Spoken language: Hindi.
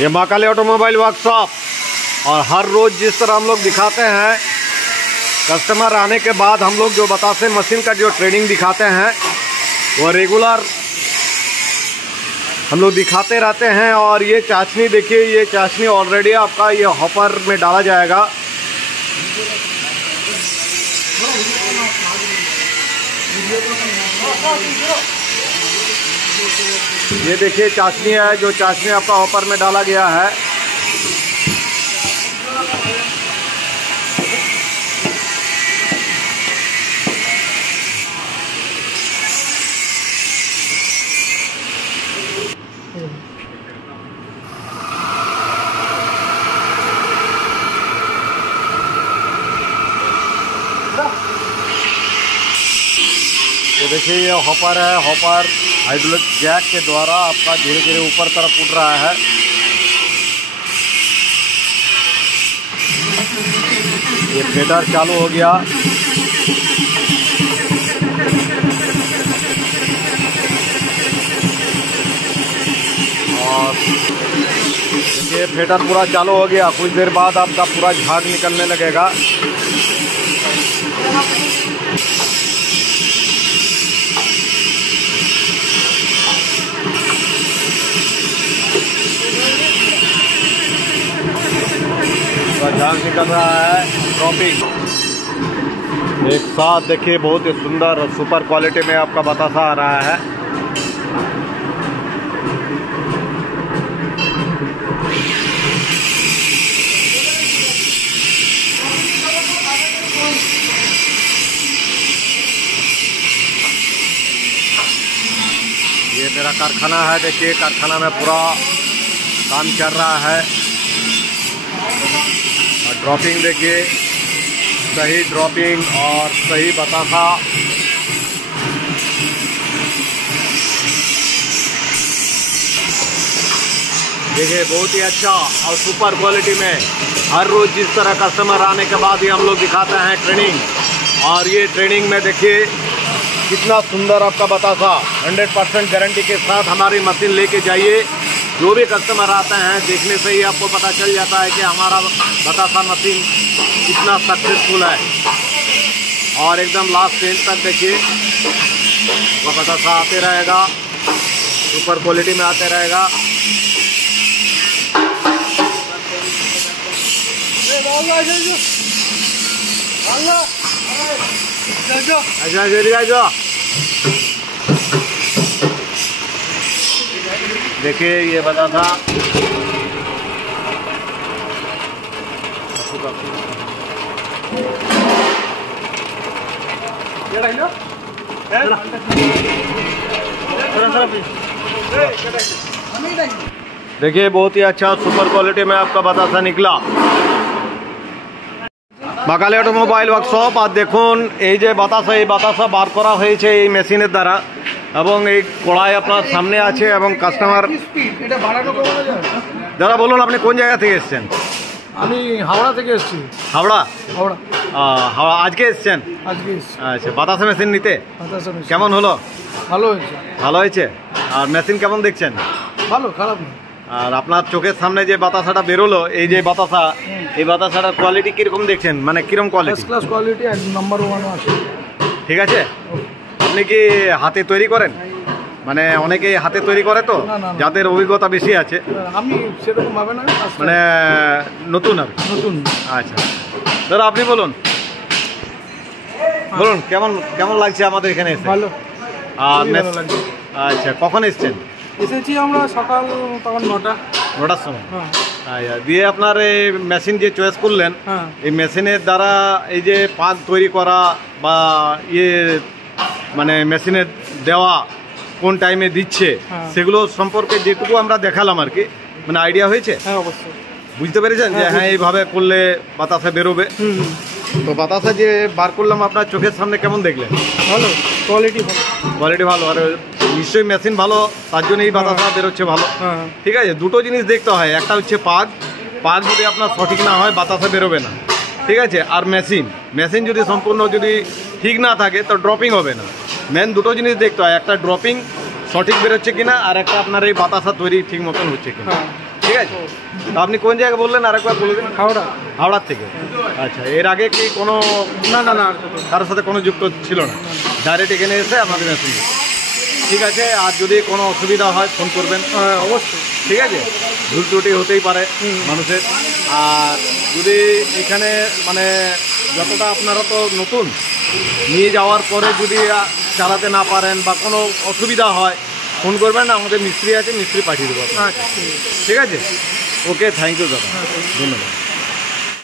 ये महाकाली ऑटोमोबाइल वर्कशॉप, और हर रोज़ जिस तरह हम लोग दिखाते हैं, कस्टमर आने के बाद हम लोग जो बतासे मशीन का जो ट्रेनिंग दिखाते हैं वो रेगुलर हम लोग दिखाते रहते हैं। और ये चाशनी देखिए, ये चाशनी ऑलरेडी आपका ये हॉपर में डाला जाएगा। ये देखिए चाशनी है, जो चाशनी आपका हॉपर में डाला गया है। तो देखिए ये हॉपर है, हॉपर हाइड्रोलिक जैक के द्वारा आपका धीरे धीरे ऊपर तरफ उठ रहा है। ये फेडर चालू हो गया। और ये फेडर पूरा चालू हो गया। कुछ देर बाद आपका पूरा झाग निकलने लगेगा। झाग निकल रहा है, ड्रॉपिंग एक साथ देखिए, बहुत ही सुंदर और सुपर क्वालिटी में आपका बतासा आ रहा है। ये मेरा कारखाना है, देखिए कारखाना में पूरा काम चल रहा है। ड्रॉपिंग देखिए, सही ड्रॉपिंग और सही बतासा। देखिए बहुत ही अच्छा और सुपर क्वालिटी में हर रोज़ जिस तरह कस्टमर आने के बाद ही हम लोग दिखाते हैं ट्रेनिंग। और ये ट्रेनिंग में देखिए कितना सुंदर आपका बतासा 100% गारंटी के साथ हमारी मशीन लेके जाइए। जो भी कस्टमर आते हैं देखने से ही आपको पता चल जाता है कि हमारा बतासा मशीन कितना सक्सेसफुल है। और एकदम लास्ट एंड तक देखिए वो बतासा आते रहेगा, सुपर क्वालिटी में आते रहेगा। देखिए ये बतासा देखिए बहुत ही अच्छा सुपर क्वालिटी में आपका बतासा निकला। Mahakali automobile workshop. আর দেখুন এই যে বাতাসা বার করা হয়েছে এই মেশিনের দ্বারা, এবং এই কড়াই আপনার সামনে আছে এবং কাস্টমার। দাদা বলুন আপনি কোন জায়গা থেকে এসেছেন? আমি হাওড়া থেকে এসেছি। হাওড়া? হাওড়া। হাওড়া আজকে এসেছেন? আজকে এসেছি। আচ্ছা, বাতাসা মেশিন নিতে বাতাসা মেশিন কেমন হলো? ভালো হয়েছে। ভালো হয়েছে। আর মেশিন কেমন দেখছেন? ভালো, খারাপ না। আর আপনার চোখের সামনে যে বাতাসাটা বেরোলো, এই যে বাতাসা, এই বাতাসাটার কোয়ালিটি কিরকম দেখছেন? মানে কিরকম quality? First class quality, number 1 আছে। ঠিক আছে। আপনি কি হাতে তৈরি করেন? মানে অনেকেই হাতে তৈরি করে তো, যাদের অভিজ্ঞতা বেশি আছে। আমি সেরকম ভাবে না, মানে নতুন হবে। নতুন। আচ্ছা দাদা আপনি বলুন বলুন কেমন কেমন লাগছে আমাদের এখানে এসে? ভালো। আর আচ্ছা কখন এসেছেন? এসেছি আমরা সকাল তখন 9টার সময়। হ্যাঁ। দিয়ে আপনার এই মেশিন যে চয়েস করলেন, এই মেশিনের দ্বারা এই যে পাক তৈরি করা বা ইয়ে মানে মেশিনের দেওয়া কোন টাইমে দিচ্ছে সেগুলো সম্পর্কে যেটুকু আমরা দেখালাম আর কি, মানে আইডিয়া হয়েছে? হ্যাঁ অবশ্যই। বুঝতে পেরেছেন যে হ্যাঁ এইভাবে করলে বাতাসা বেরোবে। তো বাতাসা যে বার করলাম আপনার চোখের সামনে, কেমন দেখলেন? ভালো কোয়ালিটি, ভালো কোয়ালিটি ভালো। আর নিশ্চয়ই মেশিন ভালো, তার জন্য এই বাতাসা বেরোচ্ছে ভালো। ঠিক আছে, দুটো জিনিস দেখতে হয়। একটা হচ্ছে পাক যদি আপনার সঠিক না হয় বাতাসা বেরোবে না। ঠিক আছে। আর মেশিন যদি সম্পূর্ণ যদি ঠিক না থাকে তো ড্রপিং হবে না। মেন দুটো জিনিস দেখতে হয়, একটা ড্রপিং সঠিক বেরোচ্ছে কিনা, আর একটা আপনার এই বাতাসা তৈরি ঠিক মতন হচ্ছে কিনা। ঠিক আছে। তো আপনি কোন জায়গায় বললেন আরেকবার বলে দিন। হাওড়া। হাওড়ার থেকে। আচ্ছা, এর আগে কি কোনো না না না কারোর সাথে কোনো যুক্ত ছিল না, ডাইরেক্ট এখানে এসে আমাদের মেশিন। ঠিক আছে, আর যদি কোনো অসুবিধা হয় ফোন করবেন। অবশ্যই। ঠিক আছে, ভুল ত্রুটি হতেই পারে মানুষের। আর যদি এখানে মানে যতটা আপনারা তো নতুন, নিয়ে যাওয়ার পরে যদি চালাতে না পারেন বা কোনো অসুবিধা হয় ফোন করবেন, আমাদের মিস্ত্রি আছে, মিস্ত্রি পাঠিয়ে দেবো। আচ্ছা ঠিক আছে। ঠিক আছে, ওকে, থ্যাংক ইউ দাদা, ধন্যবাদ।